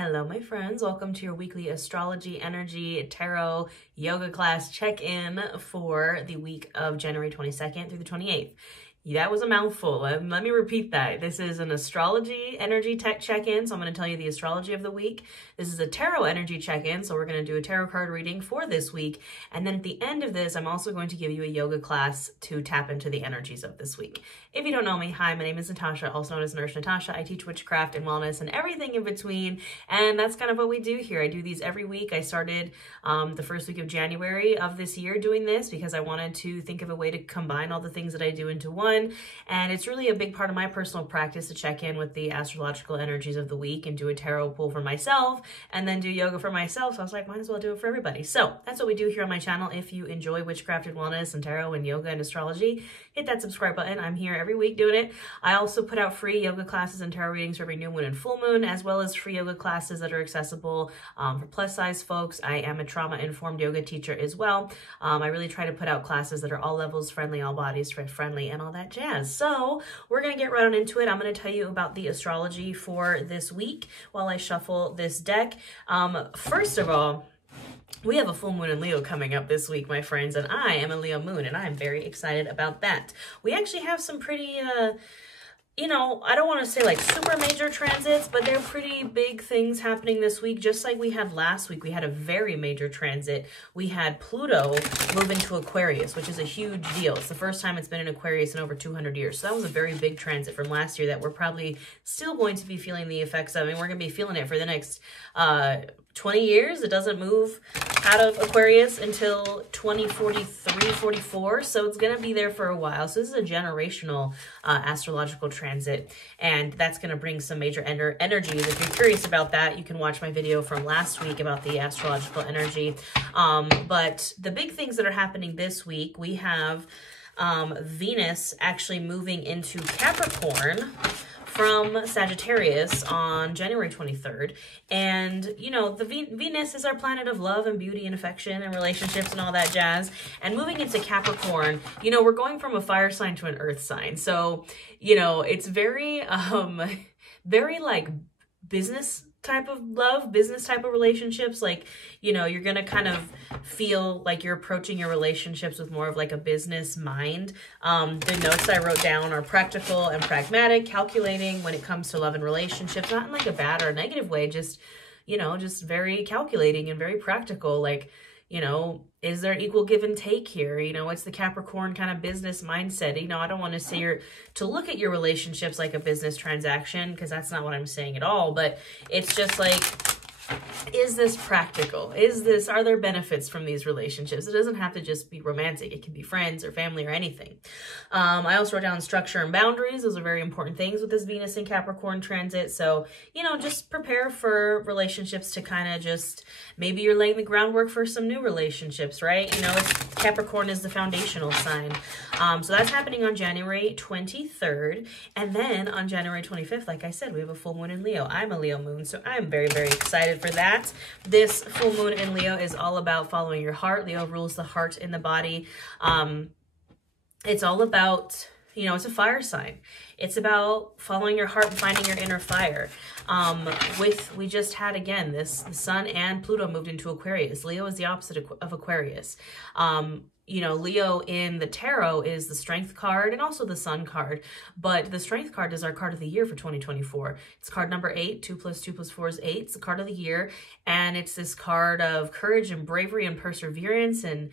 Hello, my friends. Welcome to your weekly astrology, energy, tarot, yoga class check-in for the week of January 22nd through the 28th. That was a mouthful. Let me repeat that. This is an astrology energy tech check-in, so I'm going to tell you the astrology of the week. This is a tarot energy check-in, so we're going to do a tarot card reading for this week. And then at the end of this, I'm also going to give you a yoga class to tap into the energies of this week. If you don't know me, hi, my name is Natasha, also known as Nurse Natasha. I teach witchcraft and wellness and everything in between, and that's kind of what we do here. I do these every week. I started the first week of January of this year doing this because I wanted to think of a way to combine all the things that I do into one. And it's really a big part of my personal practice to check in with the astrological energies of the week and do a tarot pull for myself and then do yoga for myself. So I was like, might as well do it for everybody. So that's what we do here on my channel. If you enjoy witchcraft and wellness and tarot and yoga and astrology, hit that subscribe button. I'm here every week doing it. I also put out free yoga classes and tarot readings for every new moon and full moon, as well as free yoga classes that are accessible for plus size folks. I am a trauma-informed yoga teacher as well. I really try to put out classes that are all levels friendly, all bodies friendly, and all that jazz. So we're going to get right on into it. I'm going to tell you about the astrology for this week while I shuffle this deck. First of all, we have a full moon in Leo coming up this week, my friends, and I am a Leo moon, and I'm very excited about that. We actually have some pretty, I don't want to say like super major transits, but they're pretty big things happening this week. Just like we had last week, we had a very major transit. We had Pluto move into Aquarius, which is a huge deal. It's the first time it's been in Aquarius in over 200 years. So that was a very big transit from last year that we're probably still going to be feeling the effects of. I mean, we're going to be feeling it for the next 20 years. It doesn't move out of Aquarius until 2043, 44. So it's going to be there for a while. So this is a generational astrological transit, and that's going to bring some major energies. If you're curious about that, you can watch my video from last week about the astrological energy. But the big things that are happening this week, we have Venus actually moving into Capricorn from Sagittarius on January 23rd. And, the Venus is our planet of love and beauty and affection and relationships and all that jazz. And moving into Capricorn, we're going from a fire sign to an earth sign. So, it's very, very like business type of love, business type of relationships. Like, you're going to kind of feel like you're approaching your relationships with more of like a business mind. The notes I wrote down are practical and pragmatic, calculating when it comes to love and relationships, not in like a bad or negative way, just, just very calculating and very practical. Like, is there equal give and take here? It's the Capricorn kind of business mindset. I don't want to say to look at your relationships like a business transaction, because that's not what I'm saying at all. But it's just like, is this practical? Are there benefits from these relationships? It doesn't have to just be romantic. It can be friends or family or anything. I also wrote down structure and boundaries. Those are very important things with this Venus in Capricorn transit. So, just prepare for relationships to kind of just, maybe you're laying the groundwork for some new relationships, right? Capricorn is the foundational sign. So that's happening on January 23rd. And then on January 25th, like I said, we have a full moon in Leo. I'm a Leo moon, so I'm very, very excited for that. This full moon in Leo is all about following your heart. Leo rules the heart in the body. It's all about, it's a fire sign. It's about following your heart and finding your inner fire. We just had, again, the sun and Pluto moved into Aquarius. Leo is the opposite of Aquarius. Leo in the tarot is the strength card and also the sun card, but the strength card is our card of the year for 2024. It's card number 8. 2 + 2 + 4 is 8. It's the card of the year, and it's this card of courage and bravery and perseverance and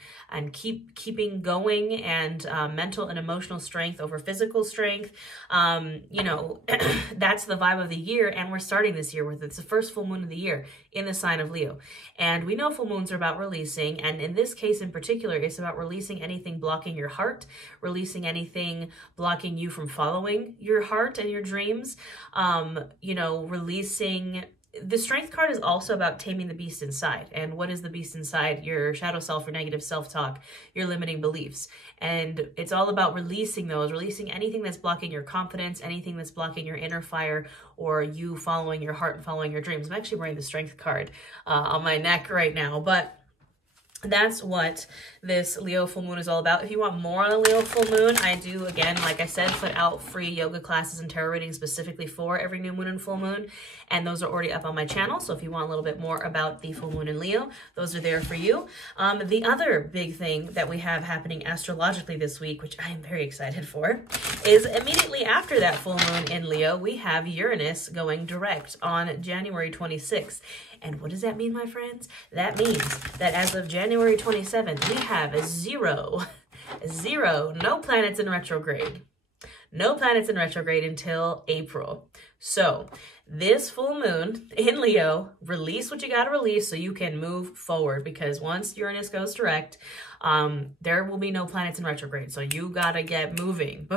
keeping going, and mental and emotional strength over physical strength. That's the vibe of the year, and we're starting this year with it. It's the first full moon of the year in the sign of Leo, and we know full moons are about releasing, and in this case in particular, it's about releasing anything blocking your heart, releasing anything blocking you from following your heart and your dreams, releasing. The strength card is also about taming the beast inside. And what is the beast inside? Your shadow self, your negative self-talk, your limiting beliefs. And it's all about releasing those, releasing anything that's blocking your confidence, anything that's blocking your inner fire, or you following your heart and following your dreams. I'm actually wearing the strength card on my neck right now, but That's what this Leo full moon is all about. If you want more on a Leo full moon, I do, again, like I said, put out free yoga classes and tarot readings specifically for every new moon and full moon. And those are already up on my channel. So if you want a little bit more about the full moon in Leo, those are there for you. The other big thing that we have happening astrologically this week, which I am very excited for, is immediately after that full moon in Leo, we have Uranus going direct on January 26th. And what does that mean, my friends? That means that as of January 27th, we have zero, no planets in retrograde. No planets in retrograde until April. So this full moon in Leo, release what you got to release so you can move forward, because once Uranus goes direct, there will be no planets in retrograde. So you got to get moving.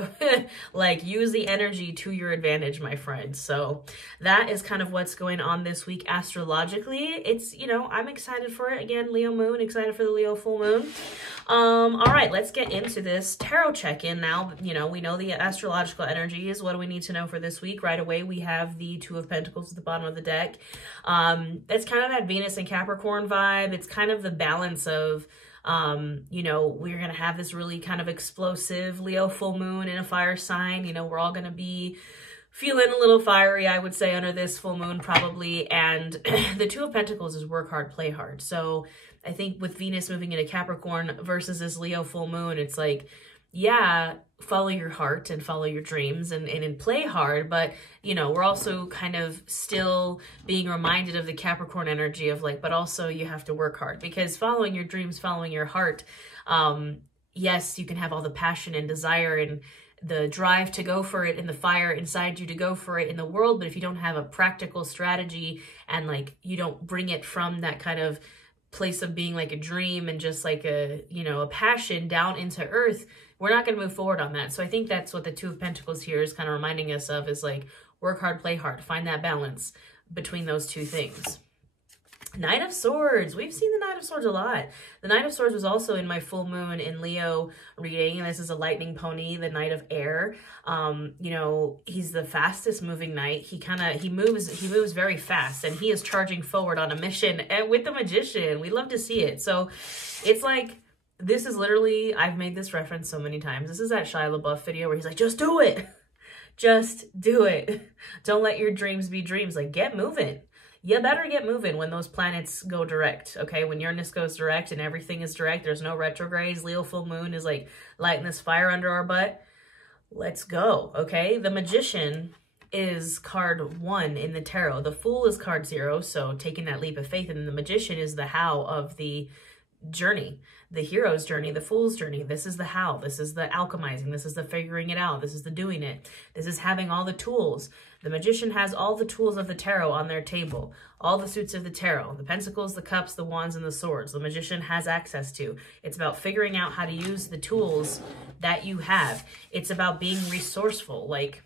Like, use the energy to your advantage, my friends. So that is kind of what's going on this week astrologically. It's, you know, I'm excited for it. Again, Leo moon, excited for the Leo full moon. All right, let's get into this tarot check-in now. You know, we know the astrological energies. What do we need to know for this week? Right away, we have the Two of Pentacles at the bottom of the deck. It's kind of that Venus and Capricorn vibe. It's kind of the balance of, you know, we're going to have this really kind of explosive Leo full moon in a fire sign. You know, we're all going to be feeling a little fiery, I would say, under this full moon probably. And the Two of Pentacles is work hard, play hard. So I think with Venus moving into Capricorn versus this Leo full moon, it's like, yeah, follow your heart and follow your dreams and play hard. But, you know, we're also kind of still being reminded of the Capricorn energy of like, but also you have to work hard, because following your dreams, following your heart, yes, you can have all the passion and desire and the drive to go for it and the fire inside you to go for it in the world. But if you don't have a practical strategy and like, you don't bring it from that kind of place of being like a dream and just like a, you know, a passion down into earth, we're not going to move forward on that. So I think that's what the Two of Pentacles here is kind of reminding us of, is like, work hard, play hard, find that balance between those two things. Knight of Swords. We've seen the Knight of Swords a lot. The Knight of Swords was also in my full moon in Leo reading, and this is a lightning pony, the Knight of Air. You know, he's the fastest moving knight. He moves very fast, and he is charging forward on a mission and with the Magician. We love to see it. So it's like, this is literally, I've made this reference so many times. This is that Shia LaBeouf video where he's like, just do it. Just do it. Don't let your dreams be dreams. Like, get moving. You better get moving when those planets go direct, okay? When Uranus goes direct and everything is direct, there's no retrogrades. Leo full moon is like lighting this fire under our butt. Let's go, okay? The Magician is card 1 in the tarot. The Fool is card 0, so taking that leap of faith. And the Magician is the how of the journey, the hero's journey, the fool's journey. This is the how. This is the alchemizing. This is the figuring it out. This is the doing it. This is having all the tools. The Magician has all the tools of the tarot on their table, all the suits of the tarot, the pentacles, the cups, the wands, and the swords. The Magician has access to. It's about figuring out how to use the tools that you have. It's about being resourceful. Like,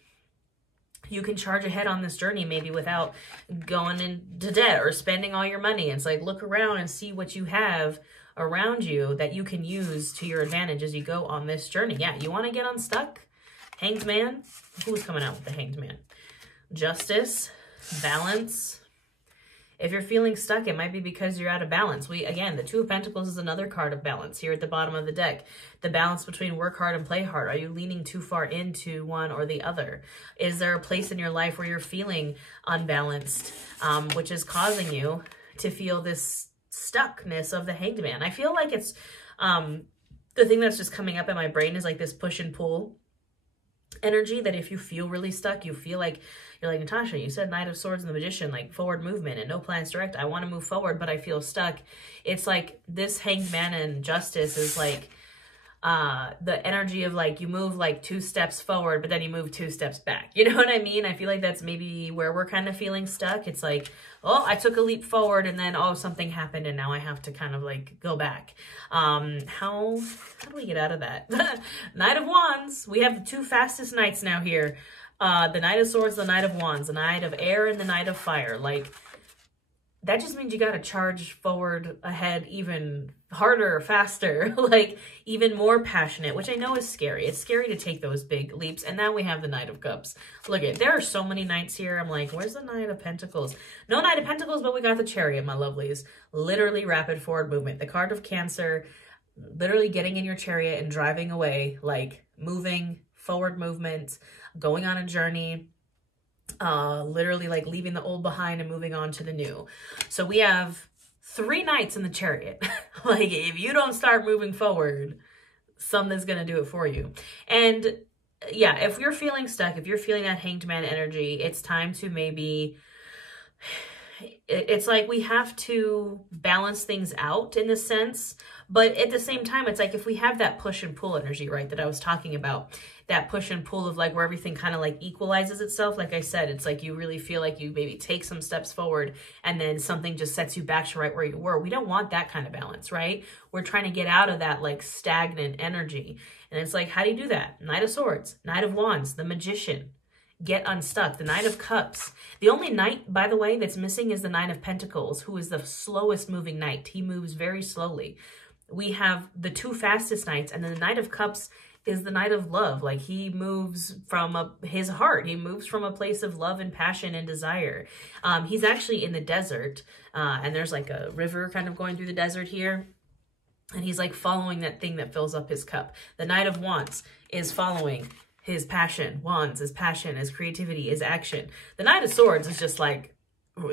you can charge ahead on this journey maybe without going into debt or spending all your money. It's like, look around and see what you have around you that you can use to your advantage as you go on this journey. Yeah, you want to get unstuck? Hanged Man? Who's coming out with the Hanged Man? Justice, balance. If you're feeling stuck, it might be because you're out of balance. Again, the Two of Pentacles is another card of balance here at the bottom of the deck. The balance between work hard and play hard. Are you leaning too far into one or the other? Is there a place in your life where you're feeling unbalanced, which is causing you to feel this stuckness of the Hanged Man? I feel like it's, the thing that's just coming up in my brain is like this push and pull energy, that if you feel really stuck, you feel like, you're like, Natasha, you said Knight of Swords and the Magician, like forward movement and no plans direct. I want to move forward, but I feel stuck. It's like this Hanged Man and Justice is like the energy of like, you move like 2 steps forward, but then you move 2 steps back. You know what I mean? I feel like that's maybe where we're kind of feeling stuck. It's like, oh, I took a leap forward and then, oh, something happened and now I have to kind of like go back. How do we get out of that? Knight of Wands. We have the 2 fastest knights now here. The Knight of Swords, the Knight of Wands, the Knight of Air and the Knight of Fire. Like, that just means you got to charge forward ahead even harder, faster, like even more passionate, which I know is scary. It's scary to take those big leaps. And now we have the Knight of Cups. Look at, there are so many knights here. I'm like, where's the Knight of Pentacles? No Knight of Pentacles, but we got the Chariot, my lovelies. Literally rapid forward movement. The card of Cancer, literally getting in your chariot and driving away, like moving, forward movement, going on a journey. Literally like leaving the old behind and moving on to the new. So we have 3 knights in the chariot. Like if you don't start moving forward, something's going to do it for you. And yeah, if you're feeling stuck, if you're feeling that Hanged Man energy, it's time to maybe, it's like we have to balance things out in this sense. But at the same time, it's like if we have that push and pull energy, right, that I was talking about, that push and pull of like where everything kind of like equalizes itself. Like I said, it's like you really feel like you maybe take some steps forward and then something just sets you back to right where you were. We don't want that kind of balance, right? We're trying to get out of that like stagnant energy. And it's like, how do you do that? Knight of Swords, Knight of Wands, the Magician. Get unstuck. The Knight of Cups. The only knight, by the way, that's missing is the Knight of Pentacles, who is the slowest moving knight. He moves very slowly. We have the 2 fastest knights, and then the Knight of Cups is the Knight of Love. Like he moves from his heart. He moves from a place of love and passion and desire. He's actually in the desert, and there's like a river kind of going through the desert here. And he's like following that thing that fills up his cup. The Knight of Wands is following his passion. Wands is passion, his creativity, his action. The Knight of Swords is just like,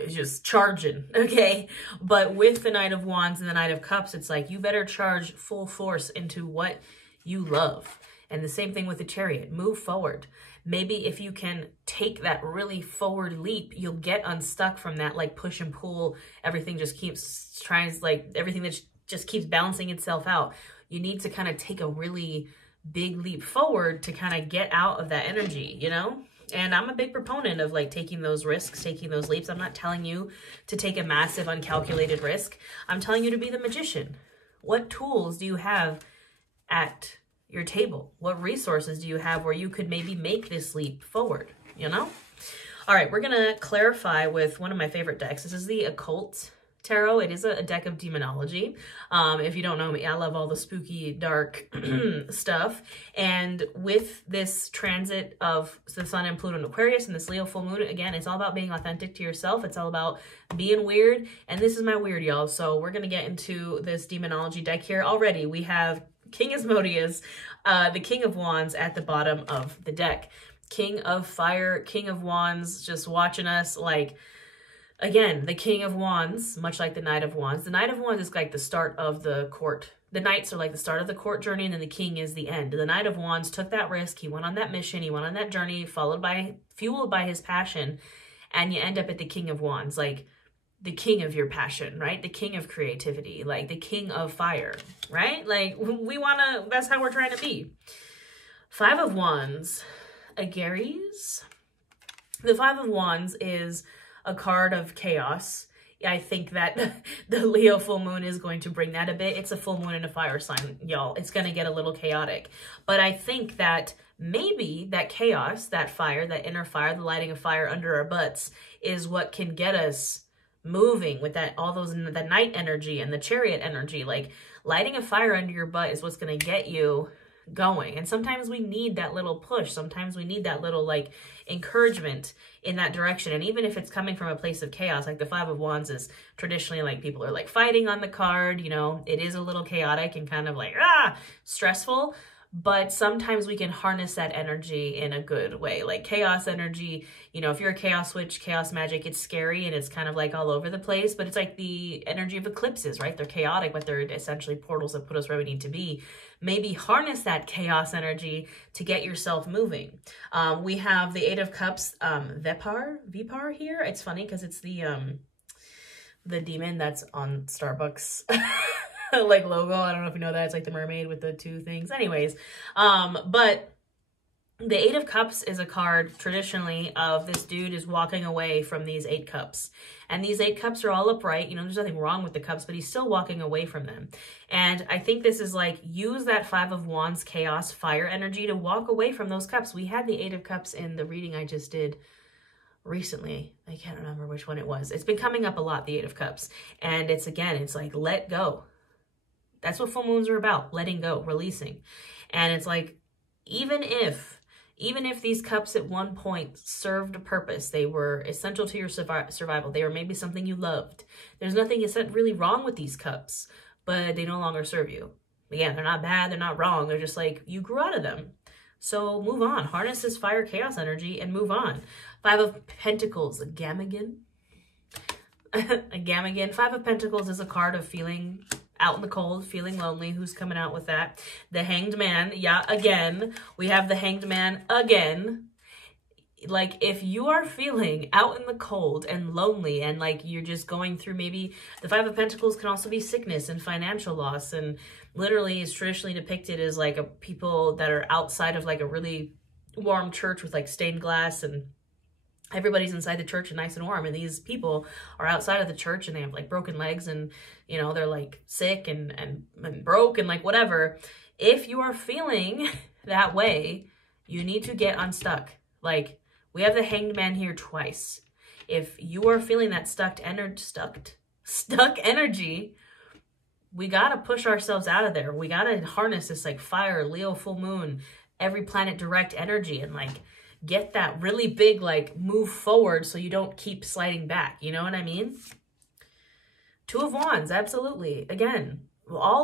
just charging, okay? But with the Knight of Wands and the Knight of Cups, it's like, you better charge full force into what you love. And the same thing with the Chariot. Move forward. Maybe if you can take that really forward leap, you'll get unstuck from that like push and pull. Everything just keeps trying, like everything that just keeps balancing itself out. You need to kind of take a really big leap forward to kind of get out of that energy, you know? And I'm a big proponent of like taking those risks, taking those leaps. I'm not telling you to take a massive uncalculated risk. I'm telling you to be the magician. What tools do you have at your table? What resources do you have where you could maybe make this leap forward, you know? All right, we're going to clarify with one of my favorite decks. This is the Occult Tarot. It is a deck of demonology. If you don't know me, I love all the spooky, dark stuff. And with this transit of the Sun and Pluto in Aquarius and this Leo full moon, again, it's all about being authentic to yourself. It's all about being weird. And this is my weird, y'all. So we're going to get into this demonology deck here. Already, we have King Asmodeus, the King of Wands at the bottom of the deck. King of Fire, King of Wands, just watching us like... Again, the King of Wands, much like the Knight of Wands. The Knight of Wands is like the start of the court. The Knights are like the start of the court journey, and then the King is the end. The Knight of Wands took that risk. He went on that mission. He went on that journey, fueled by his passion, and you end up at the King of Wands, like the king of your passion, right? The king of creativity, like the king of fire, right? Like we want to, that's how we're trying to be. 5 of Wands, Aries. The 5 of Wands is a card of chaos. I think that the Leo full moon is going to bring that a bit. It's a full moon in a fire sign, y'all. It's going to get a little chaotic. But I think that maybe that chaos, that fire, that inner fire, the lighting of fire under our butts is what can get us moving with that, all those, the night energy and the chariot energy. Like lighting a fire under your butt is what's going to get you going. And sometimes we need that little push. Sometimes we need that little like encouragement in that direction. And even if it's coming from a place of chaos, like the 5 of Wands is traditionally like people are like fighting on the card, you know, it is a little chaotic and kind of like, stressful. But sometimes we can harness that energy in a good way. Like chaos energy, you know, if you're a chaos witch, chaos magic, it's scary and it's kind of like all over the place, but it's like the energy of eclipses, right? They're chaotic, but they're essentially portals that put us where we need to be. Maybe harness that chaos energy to get yourself moving. We have the 8 of Cups, Vipar here. It's funny because it's the demon that's on Starbucks like logo. I don't know if you know that. It's like the mermaid with the 2 things. Anyways, but the 8 of Cups is a card traditionally of this dude is walking away from these 8 cups. And these 8 cups are all upright. You know, there's nothing wrong with the cups, but he's still walking away from them. And I think this is like, use that 5 of Wands chaos fire energy to walk away from those cups. We had the 8 of Cups in the reading I just did recently. I can't remember which one it was. It's been coming up a lot, the Eight of Cups. And it's, again, it's like, let go. That's what full moons are about, letting go, releasing. And it's like, even if these cups at one point served a purpose, they were essential to your survival, they were maybe something you loved, there's nothing really wrong with these cups, but they no longer serve you. Again, they're not bad, they're not wrong, they're just like, you grew out of them. So move on, harness this fire chaos energy and move on. Five of Pentacles, a Gamagan. A Gamagan. Five of Pentacles is a card of feeling out in the cold, feeling lonely. Who's coming out with that? The Hanged Man. Yeah, again, we have the Hanged Man again. Like, if you are feeling out in the cold and lonely and like you're just going through, maybe the Five of Pentacles can also be sickness and financial loss, and literally is traditionally depicted as like a people that are outside of like a really warm church with like stained glass, and everybody's inside the church and nice and warm, and these people are outside of the church and they have like broken legs, and you know, they're like sick and broke and like whatever. If you are feeling that way, you need to get unstuck. Like, we have the Hanged Man here twice. If you are feeling that stuck energy, we gotta push ourselves out of there. We gotta harness this like fire, Leo full moon, every planet direct energy, and like get that really big like move forward so you don't keep sliding back. You know what I mean? Two of Wands, absolutely. Again,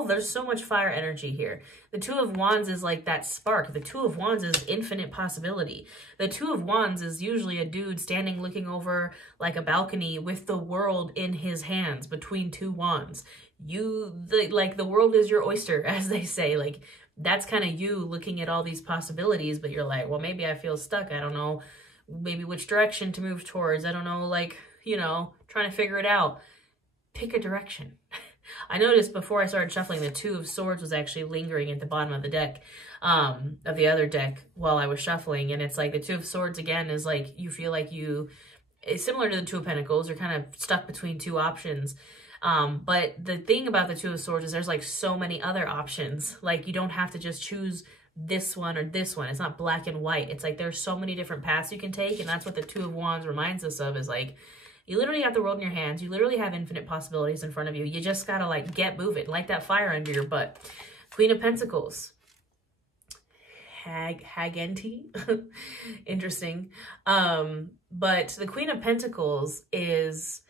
there's so much fire energy here. The Two of Wands is like that spark. The Two of Wands is infinite possibility. The Two of Wands is usually a dude standing looking over like a balcony with the world in his hands between two wands. The world is your oyster, as they say. Like, that's kind of you looking at all these possibilities, but you're like, well, maybe I feel stuck. I don't know maybe which direction to move towards. I don't know, like, you know, trying to figure it out. Pick a direction. I noticed before I started shuffling, the Two of Swords was actually lingering at the bottom of the deck, of the other deck while I was shuffling. And it's like the Two of Swords, again, is like, you feel like it's similar to the Two of Pentacles. You're kind of stuck between two options. But the thing about the Two of Swords is there's like so many other options. Like, you don't have to just choose this one or this one. It's not black and white. It's like there's so many different paths you can take. And that's what the Two of Wands reminds us of, is like, you literally have the world in your hands. You literally have infinite possibilities in front of you. You just gotta like get moving, like that fire under your butt. Queen of Pentacles. Hagenti. Interesting. But the Queen of Pentacles is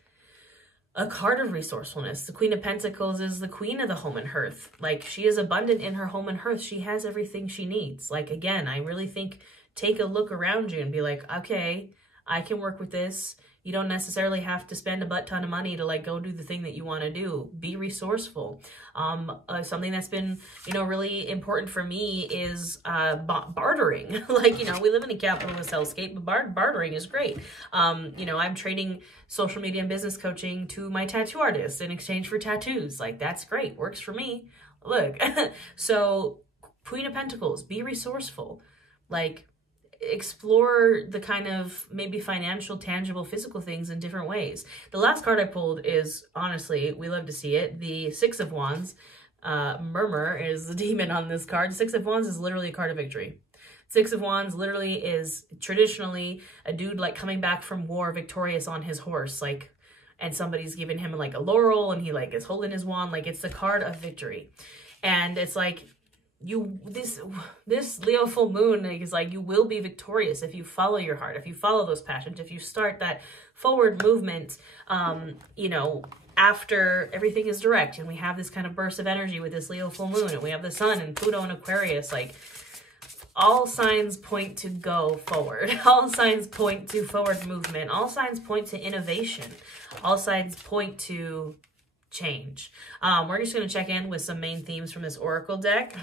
a card of resourcefulness. The Queen of Pentacles is the queen of the home and hearth. Like, she is abundant in her home and hearth. She has everything she needs. Like, again, I really think, take a look around you and be like, okay, I can work with this. You don't necessarily have to spend a butt ton of money to like go do the thing that you want to do. Be resourceful. Something that's been, you know, really important for me is bartering. Like, you know, we live in a capitalist hellscape, but bartering is great. You know, I'm trading social media and business coaching to my tattoo artist in exchange for tattoos. Like, that's great. Works for me. Look. So, Queen of Pentacles, be resourceful. Like, explore the kind of maybe financial, tangible, physical things in different ways. The last card I pulled is, honestly, we love to see it, the Six of Wands. Murmur is the demon on this card. Six of Wands is literally a card of victory. Six of Wands literally is traditionally a dude like coming back from war victorious on his horse, like, and somebody's giving him like a laurel and he like is holding his wand. Like, it's the card of victory. And it's like, this Leo full moon is like, you will be victorious if you follow your heart, if you follow those passions, if you start that forward movement, you know, after everything is direct. And we have this kind of burst of energy with this Leo full moon, and we have the sun and Pluto in Aquarius. Like, all signs point to go forward. All signs point to forward movement. All signs point to innovation. All signs point to change. We're just going to check in with some main themes from this Oracle deck.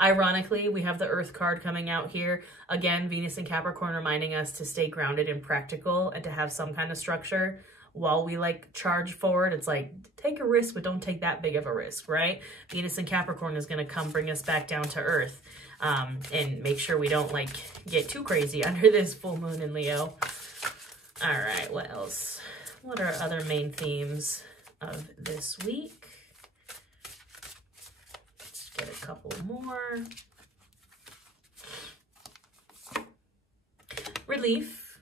Ironically, we have the Earth card coming out here. Again, Venus and Capricorn reminding us to stay grounded and practical and to have some kind of structure while we like charge forward. It's like, take a risk, but don't take that big of a risk, right? Venus and Capricorn is going to come bring us back down to earth, and make sure we don't like get too crazy under this full moon in Leo. All right, what else? What are other main themes of this week? Let's get a couple more. Relief.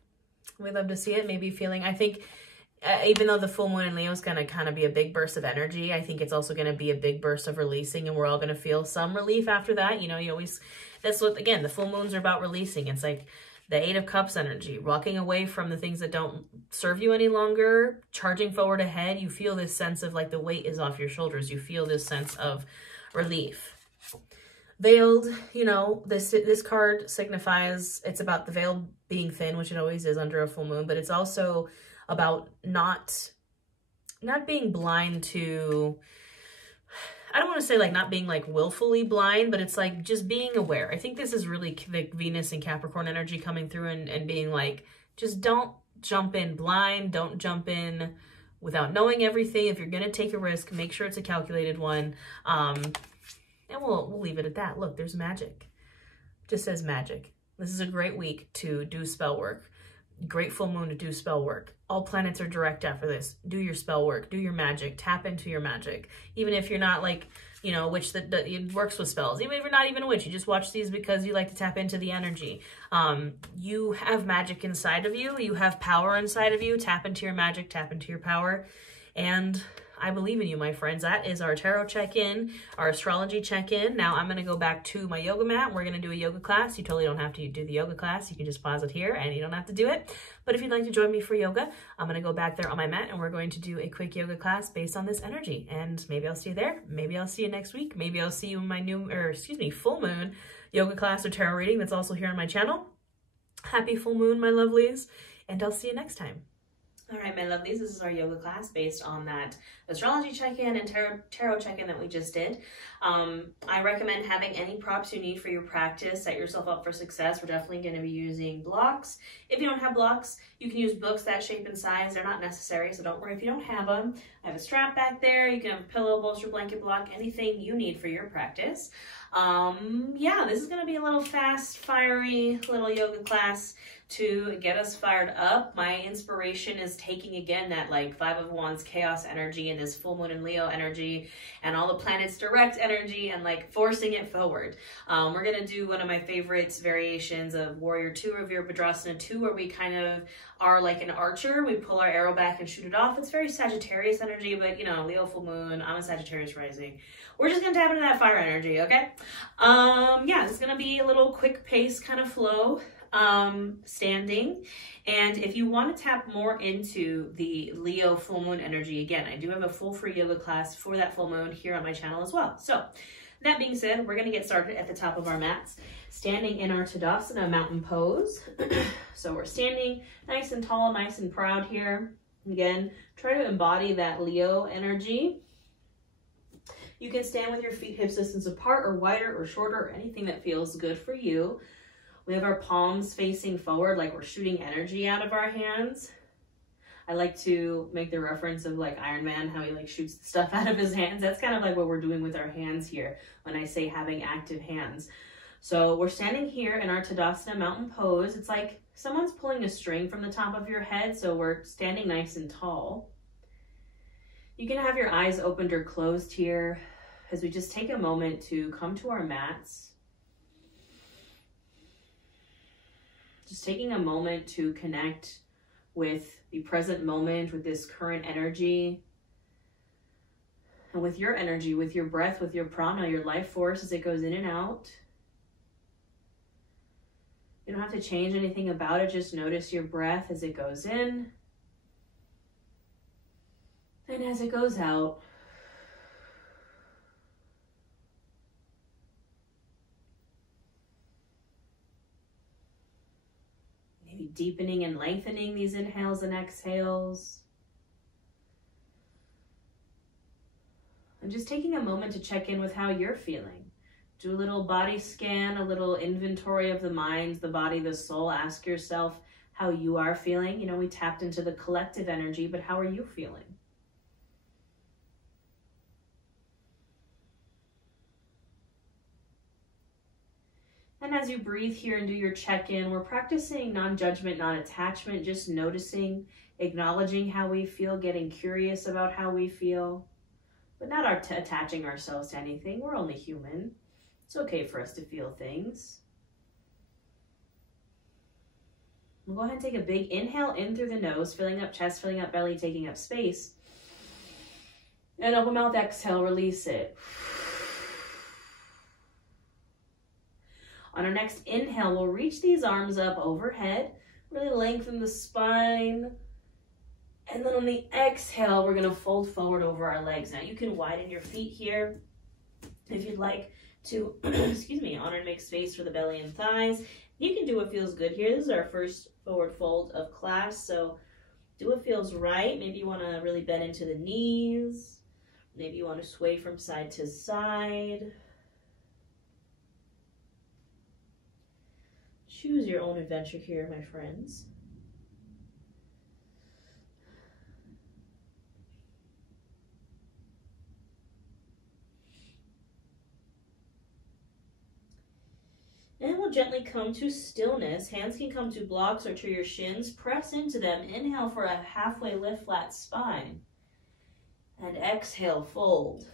We love to see it. Maybe feeling, I think, even though the full moon in Leo is going to kind of be a big burst of energy, I think it's also going to be a big burst of releasing, and we're all going to feel some relief after that. You know, you always, that's what, again, the full moons are about releasing. It's like the Eight of Cups energy, walking away from the things that don't serve you any longer, charging forward ahead. You feel this sense of like the weight is off your shoulders. You feel this sense of relief. Veiled, you know, this card signifies, it's about the veil being thin, which it always is under a full moon, but it's also about not being blind to, I don't want to say like not being like willfully blind, but it's like just being aware. I think this is really the Venus and Capricorn energy coming through and being like, just don't jump in blind. Don't jump in without knowing everything. If you're going to take a risk, make sure it's a calculated one. And we'll leave it at that. Look, there's magic. Just says magic. This is a great week to do spell work. Great full moon to do spell work. All planets are direct after this. Do your spell work. Do your magic. Tap into your magic. Even if you're not like, you know, a witch that it works with spells. Even if you're not even a witch. You just watch these because you like to tap into the energy. You have magic inside of you. You have power inside of you. Tap into your magic. Tap into your power. And I believe in you, my friends. That is our tarot check-in, our astrology check-in. Now I'm going to go back to my yoga mat. We're going to do a yoga class. You totally don't have to do the yoga class. You can just pause it here and you don't have to do it. But if you'd like to join me for yoga, I'm going to go back there on my mat and we're going to do a quick yoga class based on this energy. And maybe I'll see you there. Maybe I'll see you next week. Maybe I'll see you in my full moon yoga class or tarot reading that's also here on my channel. Happy full moon, my lovelies. And I'll see you next time. All right, my lovelies, this is our yoga class based on that astrology check-in and tarot check-in that we just did. I recommend having any props you need for your practice. Set yourself up for success. We're definitely going to be using blocks. If you don't have blocks, you can use books that shape and size. They're not necessary, so don't worry if you don't have them. I have a strap back there. You can have a pillow, bolster, blanket, block, anything you need for your practice. Yeah, this is going to be a little fast, fiery little yoga class to get us fired up. My inspiration is taking again that like Five of Wands chaos energy and this full moon in Leo energy and all the planets direct energy and like forcing it forward. We're going to do one of my favorites variations of Warrior 2 or Virabhadrasana 2 where we kind of are like an archer. We pull our arrow back and shoot it off. It's very Sagittarius energy, but you know, Leo full moon, I'm a Sagittarius rising. We're just going to tap into that fire energy, okay? Yeah, it's going to be a little quick pace kind of flow. Standing. And if you want to tap more into the Leo full moon energy, again, I do have a full free yoga class for that full moon here on my channel as well. So that being said, we're going to get started at the top of our mats, standing in our Tadasana mountain pose. So we're standing nice and tall, nice and proud here. Again, try to embody that Leo energy. You can stand with your feet hip distance apart or wider or shorter or anything that feels good for you. We have our palms facing forward like we're shooting energy out of our hands. I like to make the reference of like Iron Man, how he like shoots the stuff out of his hands. That's kind of like what we're doing with our hands here when I say having active hands. So we're standing here in our Tadasana mountain pose. It's like someone's pulling a string from the top of your head. So we're standing nice and tall. You can have your eyes opened or closed here as we just take a moment to come to our mats. Just taking a moment to connect with the present moment, with this current energy, and with your energy, with your breath, with your prana, your life force as it goes in and out. You don't have to change anything about it. Just notice your breath as it goes in and as it goes out. Deepening and lengthening these inhales and exhales. And just taking a moment to check in with how you're feeling. Do a little body scan, a little inventory of the mind, the body, the soul. Ask yourself how you are feeling. You know, we tapped into the collective energy, but how are you feeling? And as you breathe here and do your check-in, we're practicing non-judgment, non-attachment, just noticing, acknowledging how we feel, getting curious about how we feel, but not attaching ourselves to anything. We're only human. It's okay for us to feel things. We'll go ahead and take a big inhale in through the nose, filling up chest, filling up belly, taking up space. And open mouth, exhale, release it. On our next inhale, we'll reach these arms up overhead, really lengthen the spine. And then on the exhale, we're gonna fold forward over our legs. Now you can widen your feet here if you'd like to, excuse me, honor and make space for the belly and thighs. You can do what feels good here. This is our first forward fold of class, so do what feels right. Maybe you wanna really bend into the knees. Maybe you wanna sway from side to side. Choose your own adventure here, my friends. And we'll gently come to stillness. Hands can come to blocks or to your shins. Press into them. Inhale for a halfway lift, flat spine. And exhale, fold.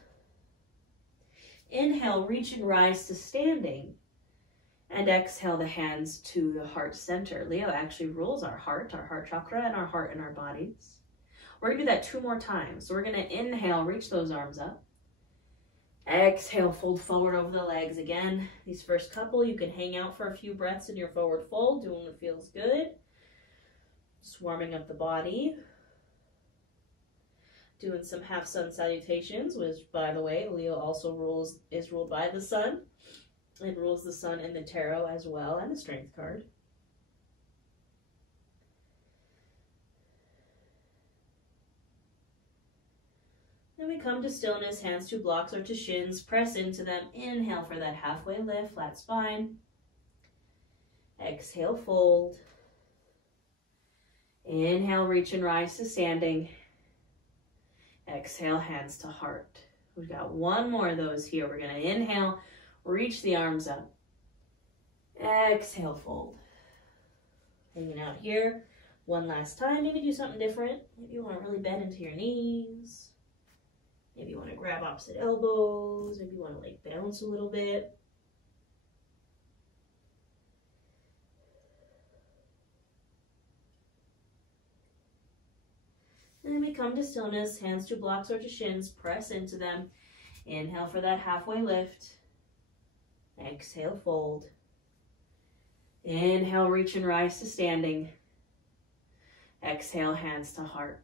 Inhale, reach and rise to standing. And exhale the hands to the heart center. Leo actually rules our heart chakra, and our heart in our bodies. We're gonna do that 2 more times. So we're gonna inhale, reach those arms up. Exhale, fold forward over the legs. Again, these first couple, you can hang out for a few breaths in your forward fold, doing what feels good. Just warming up the body. Doing some half sun salutations, which, by the way, Leo also is ruled by the sun. It rules the sun in the tarot as well, and the strength card. Then we come to stillness, hands to blocks or to shins. Press into them. Inhale for that halfway lift, flat spine. Exhale, fold. Inhale, reach and rise to standing. Exhale, hands to heart. We've got 1 more of those here. We're going to inhale, reach the arms up. Exhale, fold. Hanging out here. 1 last time. Maybe do something different. Maybe you want to really bend into your knees. Maybe you want to grab opposite elbows. Maybe you want to like bounce a little bit. And then we come to stillness, hands to blocks or to shins. Press into them. Inhale for that halfway lift. Exhale, fold. Inhale, reach and rise to standing. Exhale, hands to heart.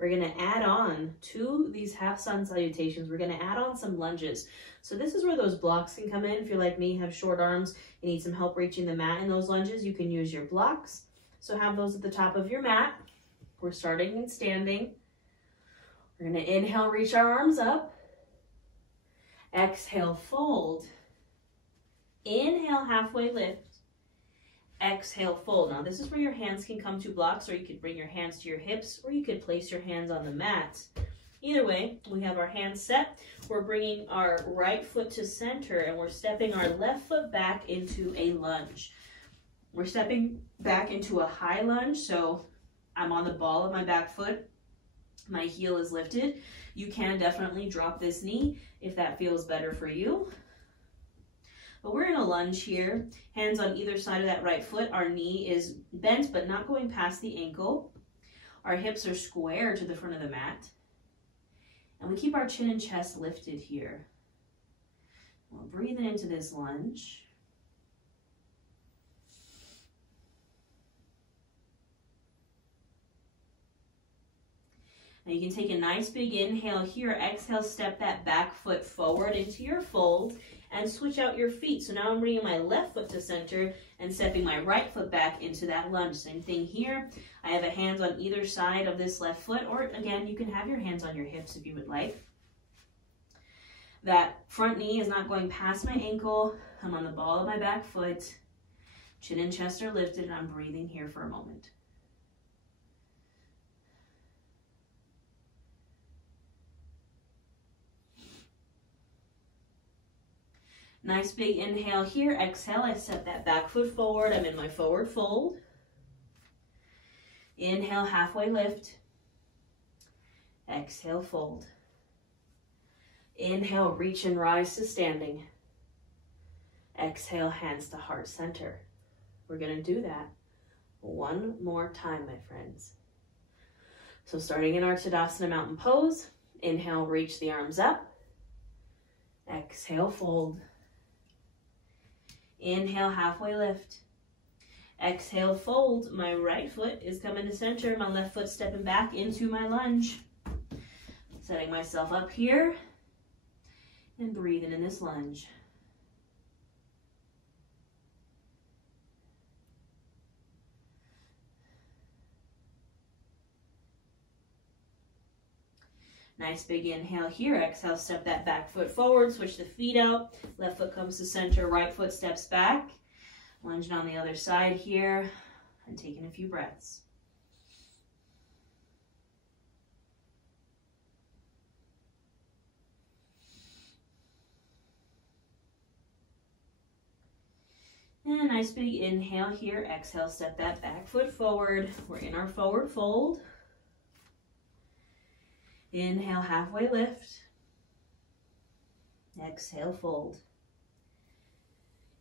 We're going to add on to these half sun salutations. We're going to add on some lunges. So this is where those blocks can come in. If you're like me, have short arms, you need some help reaching the mat in those lunges, you can use your blocks. So have those at the top of your mat. We're starting in standing. We're going to inhale, reach our arms up. Exhale, fold. Inhale, halfway lift. Exhale, fold. Now this is where your hands can come to blocks, or you could bring your hands to your hips, or you could place your hands on the mat. Either way, we have our hands set. We're bringing our right foot to center, and we're stepping our left foot back into a lunge. We're stepping back into a high lunge, so I'm on the ball of my back foot. My heel is lifted. You can definitely drop this knee if that feels better for you. But we're in a lunge here, hands on either side of that right foot. Our knee is bent, but not going past the ankle. Our hips are square to the front of the mat. And we keep our chin and chest lifted here. We're breathing into this lunge. Now you can take a nice big inhale here. Exhale, step that back foot forward into your fold and switch out your feet. So now I'm bringing my left foot to center and stepping my right foot back into that lunge. Same thing here. I have a hands on either side of this left foot, or again, you can have your hands on your hips if you would like. That front knee is not going past my ankle. I'm on the ball of my back foot. Chin and chest are lifted, and I'm breathing here for a moment. Nice big inhale here. Exhale, I step that back foot forward. I'm in my forward fold. Inhale, halfway lift. Exhale, fold. Inhale, reach and rise to standing. Exhale, hands to heart center. We're gonna do that one more time, my friends. So starting in our Tadasana Mountain Pose, inhale, reach the arms up. Exhale, fold. Inhale, halfway lift. Exhale, fold. My right foot is coming to center. My left foot stepping back into my lunge. Setting myself up here and breathing in this lunge. Nice big inhale here. Exhale, step that back foot forward, switch the feet out. Left foot comes to center, right foot steps back. Lunging on the other side here and taking a few breaths. And a nice big inhale here. Exhale, step that back foot forward. We're in our forward fold. Inhale, halfway lift. Exhale, fold.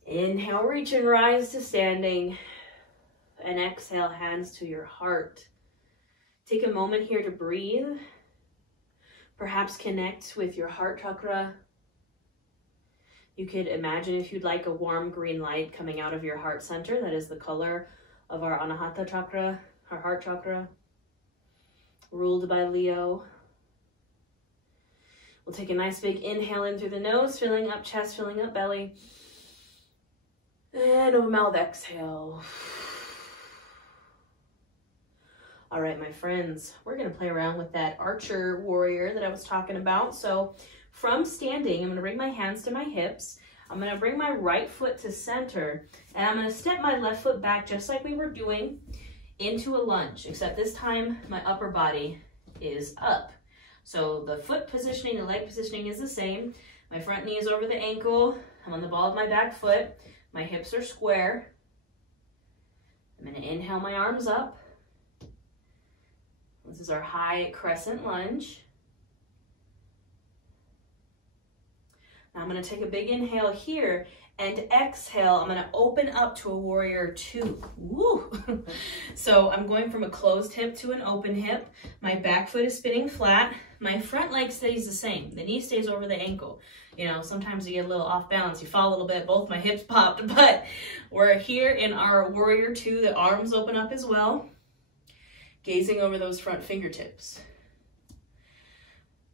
Inhale, reach and rise to standing. And exhale, hands to your heart. Take a moment here to breathe. Perhaps connect with your heart chakra. You could imagine, if you'd like, a warm green light coming out of your heart center. That is the color of our Anahata chakra, our heart chakra, ruled by Leo. We'll take a nice big inhale in through the nose, filling up chest, filling up belly. And over mouth, exhale. All right, my friends, we're going to play around with that archer warrior that I was talking about. So from standing, I'm going to bring my hands to my hips. I'm going to bring my right foot to center, and I'm going to step my left foot back just like we were doing into a lunge, except this time my upper body is up. So the foot positioning, the leg positioning is the same. My front knee is over the ankle. I'm on the ball of my back foot. My hips are square. I'm going to inhale my arms up. This is our high crescent lunge. Now I'm going to take a big inhale here, and exhale, I'm going to open up to a warrior two. Woo! So I'm going from a closed hip to an open hip. My back foot is spinning flat. My front leg stays the same. The knee stays over the ankle. You know, sometimes you get a little off balance. You fall a little bit. Both my hips popped, but we're here in our warrior two. The arms open up as well, gazing over those front fingertips.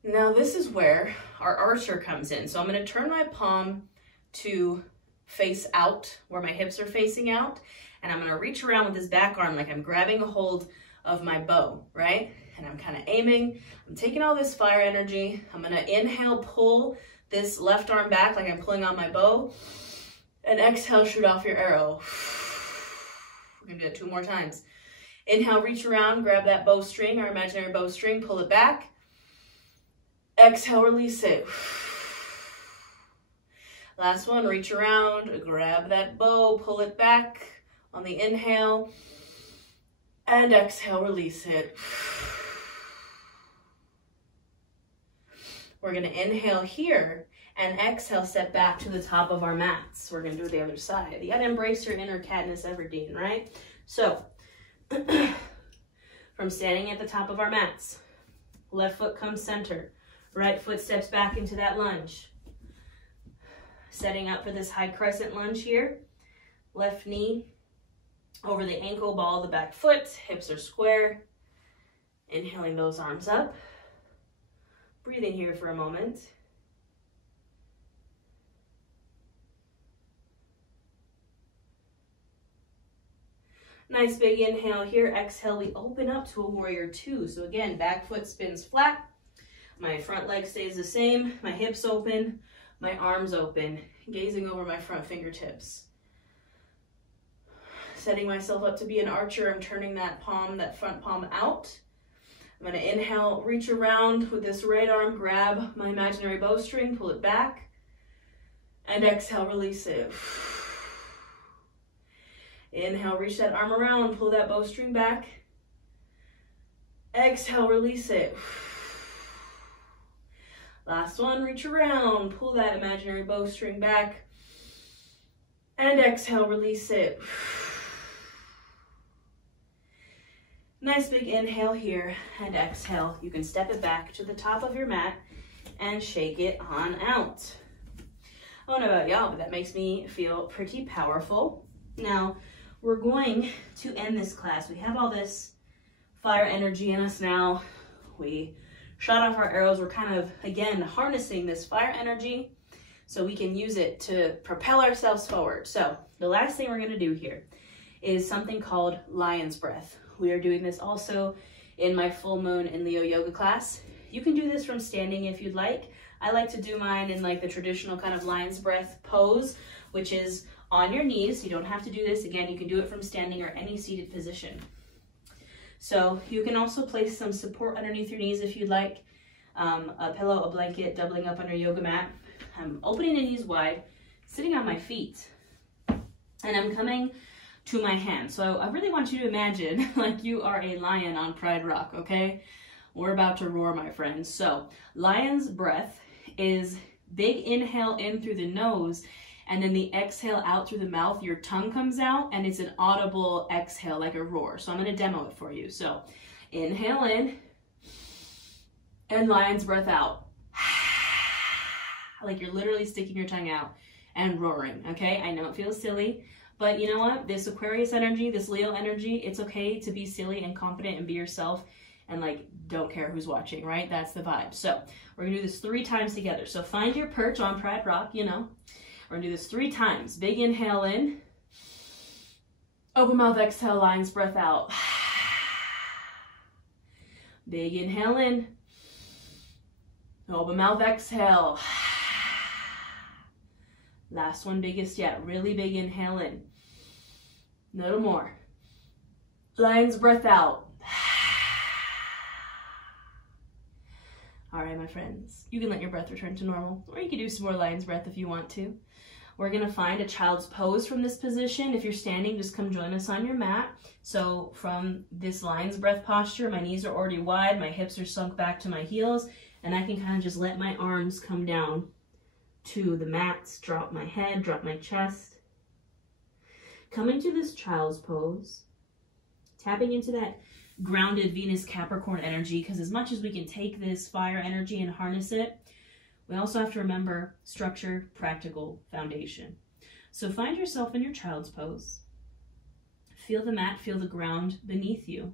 Now this is where our archer comes in. So I'm going to turn my palm to face out, where my hips are facing out, and I'm going to reach around with this back arm like I'm grabbing a hold of my bow, right? And I'm kind of aiming. I'm taking all this fire energy. I'm going to inhale, pull this left arm back like I'm pulling on my bow, and exhale, shoot off your arrow. We're going to do it 2 more times. Inhale, reach around, grab that bowstring, our imaginary bowstring, pull it back. Exhale, release it. Last one, reach around, grab that bow, pull it back on the inhale, and exhale, release it. We're going to inhale here and exhale, step back to the top of our mats. We're going to do the other side. You got to embrace your inner Katniss Everdeen, right? So, from standing at the top of our mats, left foot comes center. Right foot steps back into that lunge. Setting up for this high crescent lunge here. Left knee over the ankle, ball of the back foot. Hips are square. Inhaling those arms up. Breathing here for a moment. Nice big inhale here. Exhale, we open up to a warrior two. So again, back foot spins flat. My front leg stays the same, my hips open, my arms open, gazing over my front fingertips. Setting myself up to be an archer, I'm turning that palm, that front palm out. I'm going to inhale, reach around with this right arm, grab my imaginary bowstring, pull it back, and exhale, release it. Inhale, reach that arm around, pull that bowstring back. Exhale, release it. Last one, reach around, pull that imaginary bowstring back, and exhale, release it. Nice big inhale here and exhale. You can step it back to the top of your mat and shake it on out. I don't know about y'all, but that makes me feel pretty powerful. Now, we're going to end this class. We have all this fire energy in us now. We shot off our arrows. We're kind of, again, harnessing this fire energy so we can use it to propel ourselves forward. So the last thing we're going to do here is something called lion's breath. We are doing this also in my full moon in Leo yoga class. You can do this from standing if you'd like. I like to do mine in like the traditional kind of lion's breath pose, which is on your knees. You don't have to do this. Again, you can do it from standing or any seated position. So you can also place some support underneath your knees if you'd like. A pillow, a blanket, doubling up on your yoga mat. I'm opening the knees wide, sitting on my feet, and I'm coming to my hand. So I really want you to imagine like you are a lion on Pride Rock, okay? We're about to roar, my friends. So lion's breath is big inhale in through the nose, and then the exhale out through the mouth. Your tongue comes out, and it's an audible exhale, like a roar. So I'm going to demo it for you. So inhale in, and lion's breath out. Like you're literally sticking your tongue out and roaring, okay? I know it feels silly, but you know what? This Aquarius energy, this Leo energy, it's okay to be silly and confident and be yourself and like don't care who's watching, right? That's the vibe. So we're gonna do this 3 times together. So find your perch on Pride Rock, you know. We're gonna do this 3 times. Big inhale in, open mouth exhale, lion's breath out. Big inhale in, open mouth exhale. Last one, biggest yet. Really big inhale in. Little more. Lion's breath out. All right, my friends. You can let your breath return to normal, or you can do some more lion's breath if you want to. We're going to find a child's pose from this position. If you're standing, just come join us on your mat. So from this lion's breath posture, my knees are already wide, my hips are sunk back to my heels, and I can kind of just let my arms come down to the mats, drop my head, drop my chest. Coming to this child's pose, tapping into that grounded Venus Capricorn energy, because as much as we can take this fire energy and harness it, we also have to remember structure, practical, foundation. So find yourself in your child's pose. Feel the mat, feel the ground beneath you.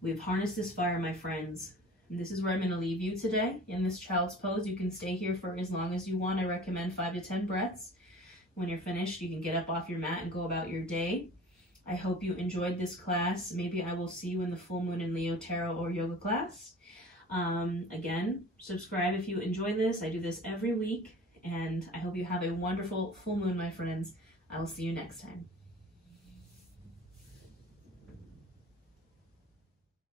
We've harnessed this fire, my friends. And this is where I'm going to leave you today in this child's pose. You can stay here for as long as you want. I recommend 5 to 10 breaths. When you're finished, you can get up off your mat and go about your day. I hope you enjoyed this class. Maybe I will see you in the full moon in Leo tarot or yoga class. Again, subscribe if you enjoy this. I do this every week, and I hope you have a wonderful full moon, my friends. I will see you next time.